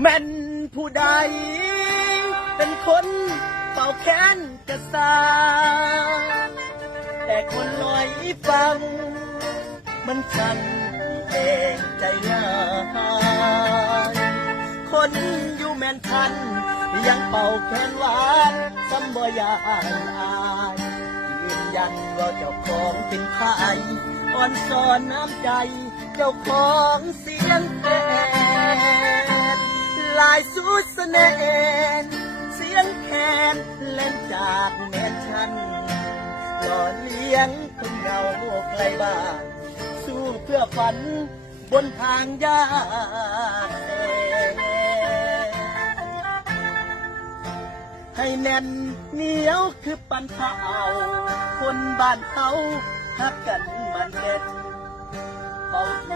แม่นผู้ใด เป็นคนเป่าแค้นจะสาแต่คนลอยฟัง มันฉันเองใจร้ายคนอยู่แม่นทัน ยังเป่าแขนหวานซ้ำบ่อยานอายยืนยันว่าเจ้าของเป็นไผ่อ่อนสอนน้ำใจ เจ้าของเสียงเพลงายสุดเสน่ห์เสียงแคนเล่นจากแม่ฉันหล่อเลี้ยงคนเงาไกลบ้านสู้เพื่อฝันบนทางยากแสนให้แน่นเหนียวคือปันเผาคนบ้านเขาฮักกันมันเด็ดเป่าแน่